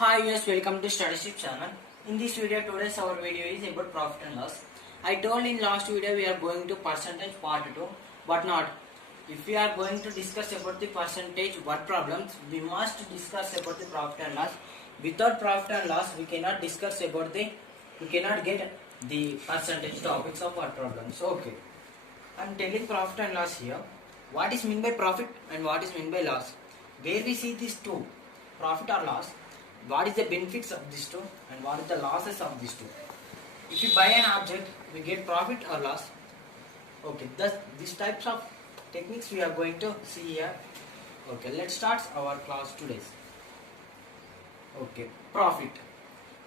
Hi, yes, welcome to Statistics channel. In this video, today's our video is about profit and loss. I told in last video we are going to percentage part 2, but not. If we are going to discuss about the percentage word problems, we must discuss about the profit and loss. Without profit and loss, we cannot get the percentage topics of word problems. Okay, I am telling profit and loss here. What is meant by profit and what is meant by loss? Where we see these two, profit or loss, what is the benefits of these two and what is the losses of these two. If you buy an object, we get profit or loss. Okay, these types of techniques we are going to see here. Okay, let's start our class today. Okay, profit.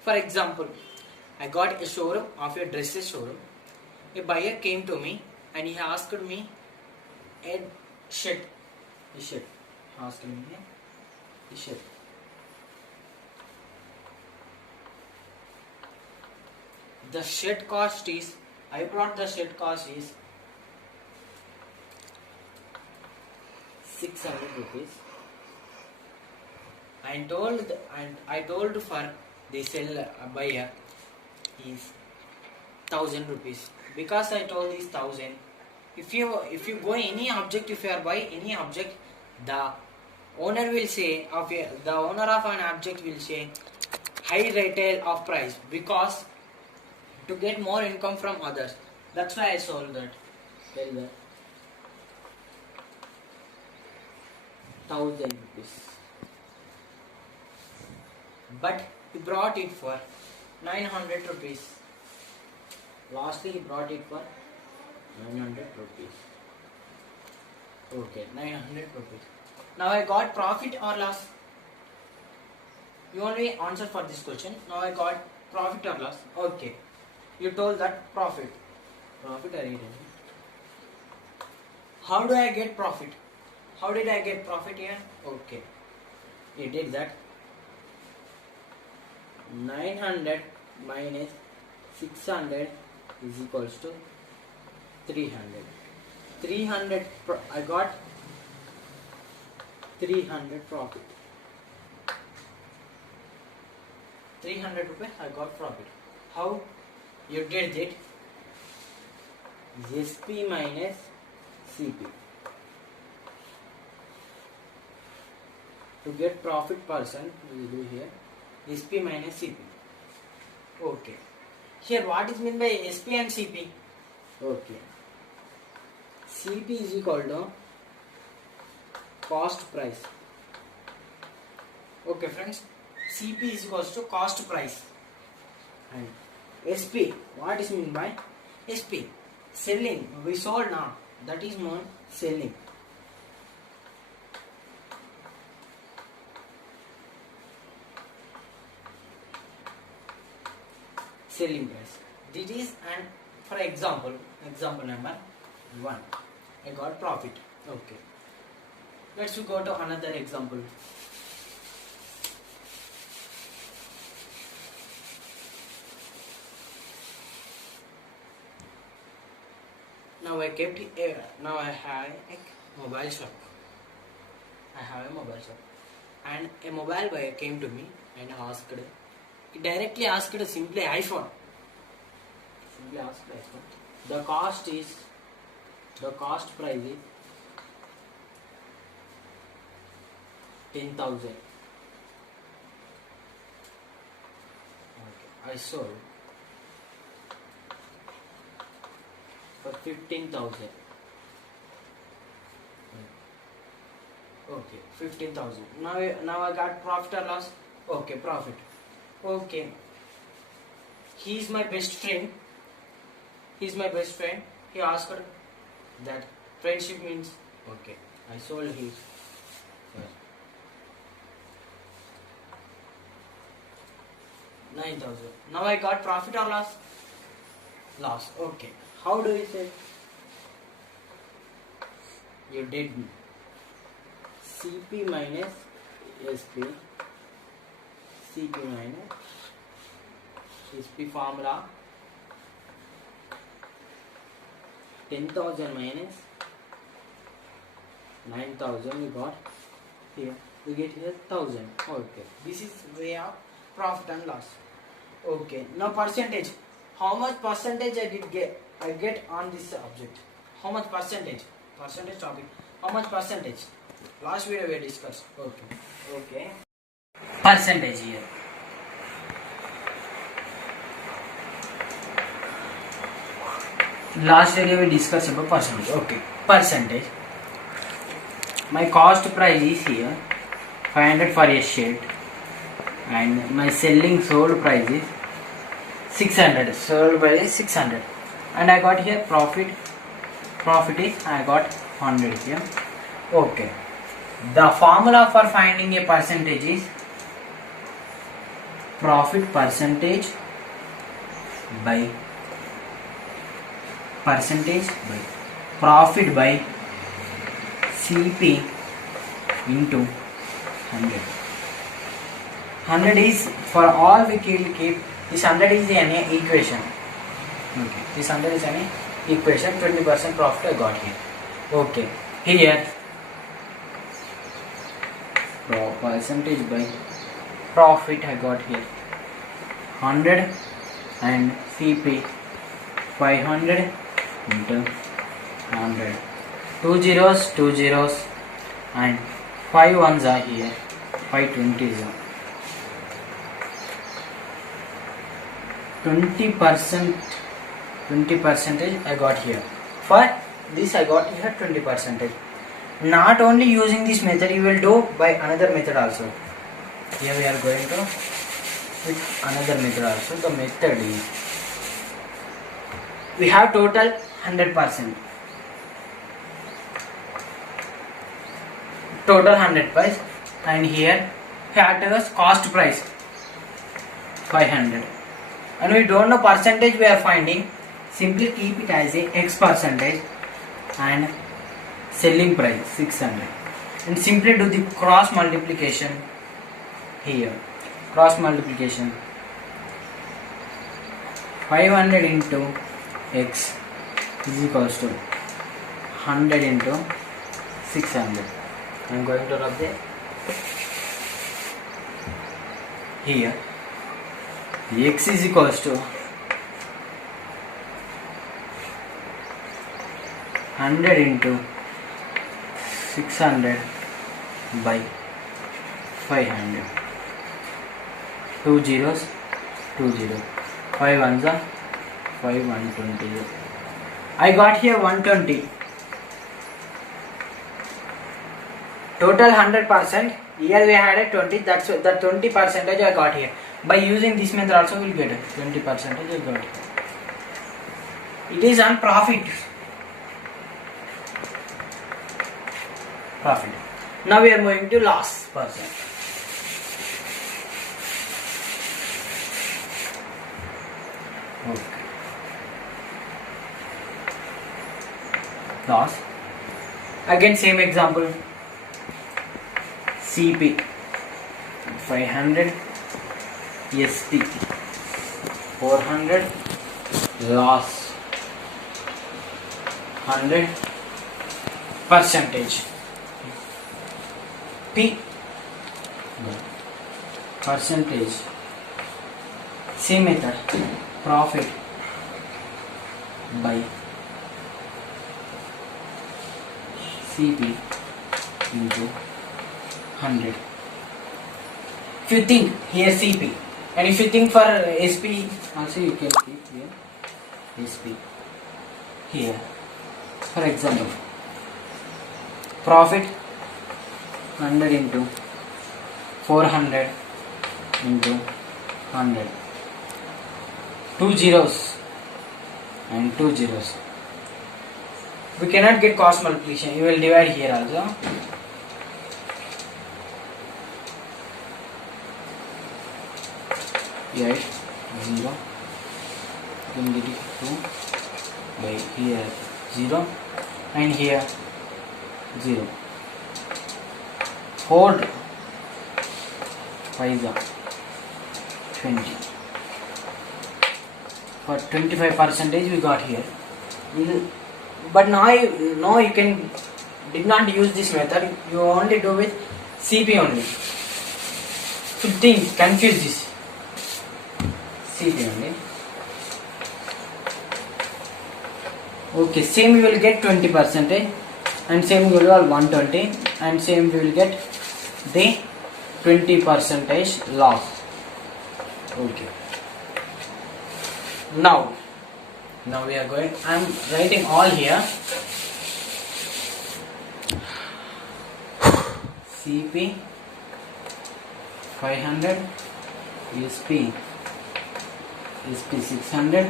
For example, I got a showroom of a dresses showroom. A buyer came to me and he asked me a shirt. Asked me a shirt. The shirt cost is, I brought the shirt cost is 600 rupees. I told for the buyer is 1000 rupees. Because I told is 1000. If you go any object, if you are buy any object, the owner will say the owner of an object will say high retail of price, because to get more income from others. That's why I sold that. Tell that 1000 rupees. But he brought it for 900 rupees. Lastly, he brought it for 900 rupees. Okay, 900 rupees. Now I got profit or loss? You only answer for this question. Now I got profit or loss. Okay. You told that profit. Profit I read. How do I get profit? How did I get profit here? Okay. You did that. 900 minus 600 is equals to 300. 300. I got 300 profit. 300 rupees I got profit. How you did it? SP minus CP. To get profit percent, we will do here SP minus CP. Okay. Here, what is meant by SP and CP? Okay. CP is equal to cost price. Okay, friends. CP is equals to cost price. And SP, what is meant by SP? Selling. We sold now. That is known selling. Selling price. This is, and for example number 1. I got profit. Okay. Let's go to another example. Now I have a mobile shop. And a mobile buyer came to me and asked. He directly asked simply iPhone. The cost price is 10,000. Okay, I sold for 15,000. Okay, 15,000. Now I got profit or loss? Okay, profit. Okay. He is my best friend. He asked that friendship means. Okay, I sold his. 9,000. Now I got profit or loss? Loss. Okay. How do we say? You did CP minus SP. CP minus SP formula. 10,000 minus 9,000 you got here. we get here 1000. Okay, this is way of profit and loss. Okay, now percentage. How much percentage I get on this object? How much percentage? Percentage topic. How much percentage? Last video we discussed. Okay. Percentage here. Last video we discussed about percentage. Okay, percentage. My cost price is here 500 for a sheet, and my sold price is 600. Sold price is 600, and I got here profit. Profit is I got 100 here. Okay. The formula for finding a percentage is profit percentage by profit by CP into 100. 100 is for all we keep. This 100 is an equation. Okay. This 100 is an equation. 20% profit I got here. Okay. Here percentage by profit I got here 100 and CP 500 into 100. 2 zeros and 5 ones are here. 5 20s are 20% I got here. For this I got here 20%. Not only using this method, you will do by another method also. Here we are going to with another method also. The method is, we have total 100%. Total 100 price, and here we have to use cost price 500, and we don't know percentage we are finding. Simply keep it as a X percentage and selling price 600, and simply do the cross multiplication here. Cross multiplication 500 into X is equals to 100 into 600. I am going to rub there. Here X is equals to 100 into 600 by 500. 2 zeros, 2 zeros. 5 ones are 5 120. I got here 120. Total 100%. Here we had a 20. That's the 20% I got here. By using this method also we will get 20% I got here. It is on profit. Now we are moving to loss percent. Okay. Loss. Again same example. CP 500, SP 400, loss 100, percentage P, percentage, same method, profit by CP into 100. If you think here CP, and if you think for SP also you can keep here SP. Here for example, profit 100 into 400 into 100. 2 zeros and 2 zeros. We cannot get cost multiplication. You will divide here also. Yes, 0. Then get it 2 by here 0 and here 0. Hold 5 20. For 25% we got here. But now you can did not use this method. You only do with CP only. To think, confuse this. CP only. Okay, same we will get 20%, and same we will get 120, and same we will get the 20% loss. Okay. Now we are going. I am writing all here. CP 500, SP 600,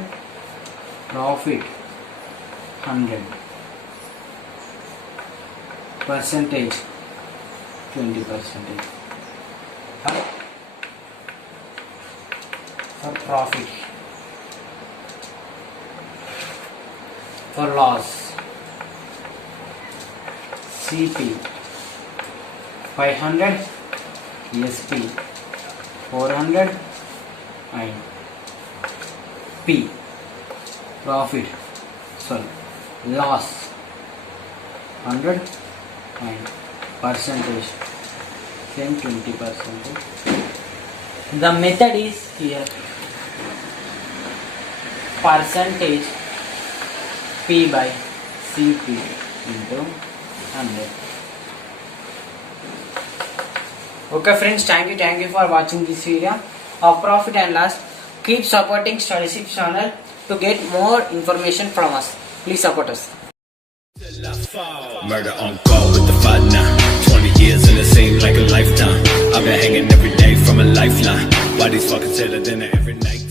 profit 100, percentage 20% for profit. For loss, CP 500, SP 400, and P profit, loss 100, and percentage same 20%. The method is here, percentage P by CP into 100. Okay friends, thank you for watching this video of profit and loss. Keep supporting StudyShip channel to get more information from us. Please support us. Murder on call with the fight now. 20 years and it seemed like a lifetime. I've been hanging every day from a lifeline. Why these fuckers tell it dinner every night?